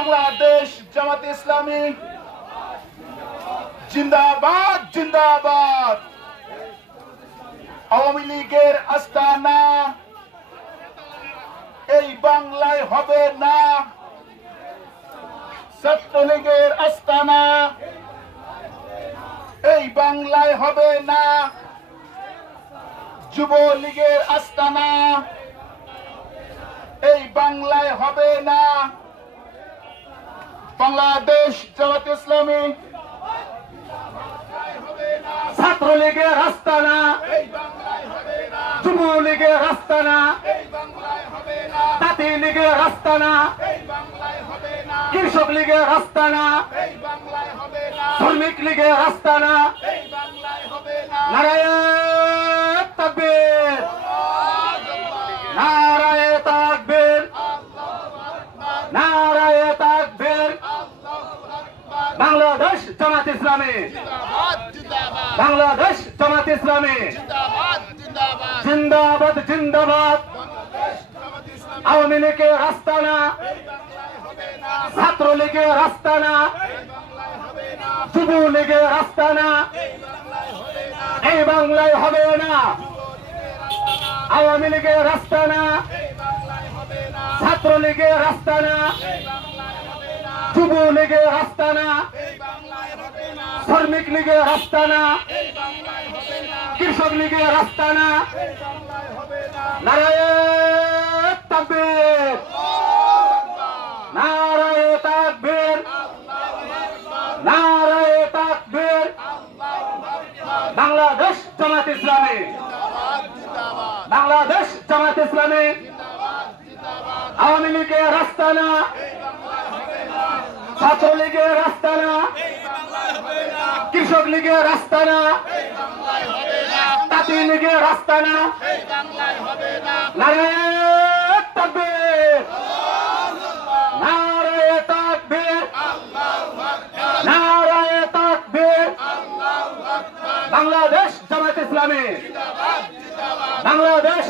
বাংলাদেশ জামাত ইসলামী জিন্দাবাদ জিন্দাবাদ। আওয়ামী লীগের আস্তানা এই বাংলায় হবে না। ছাত্রলীগের আস্তানা এই বাংলায় হবে না। যুবলীগের আস্তানা এই বাংলায় হবে না। বাংলাদেশ জামাত ইসলামী ছাত্রলীগের আস্তানা যুবলীগের আস্তানা জাতীয় লীগের আস্তানা কৃষক লীগের আস্তানা শ্রমিক লীগের আস্তানা। নারায়ে তাকবীর নারায়ে তাকবীর নারায়ে তাকবীর। বাংলাদেশ জামাত ইসলামী বাংলাদেশ জামাত ইসলামী জিন্দাবাদ জিন্দাবাদ। আওয়ামী লীগের আস্তানা ছাত্রলীগের আস্তানা যুবলীগের আস্তানা এই বাংলায় হবে না। আওয়ামী লীগের আস্তানা ছাত্রলীগের আস্তানা যুবলীগের আস্তানা শ্রমিক লীগের আস্তানা কৃষক লীগের আস্তানা। নারায়ে তাকবীর নারায়ে তাকবীর নারায়ে তাকবীর। বাংলাদেশ জামাত ইসলামী বাংলাদেশ জামাত ইসলামী আওয়ামী লীগের আস্তানা ছাত্রলীগের আস্তানা কৃষক লীগের আস্তানা জাতীয় লীগের আস্তানা। নারায়ে তাকবীর নারায়ে তাকবীর নারায়ে তাকবীর। বাংলাদেশ জামাত ইসলামী বাংলাদেশ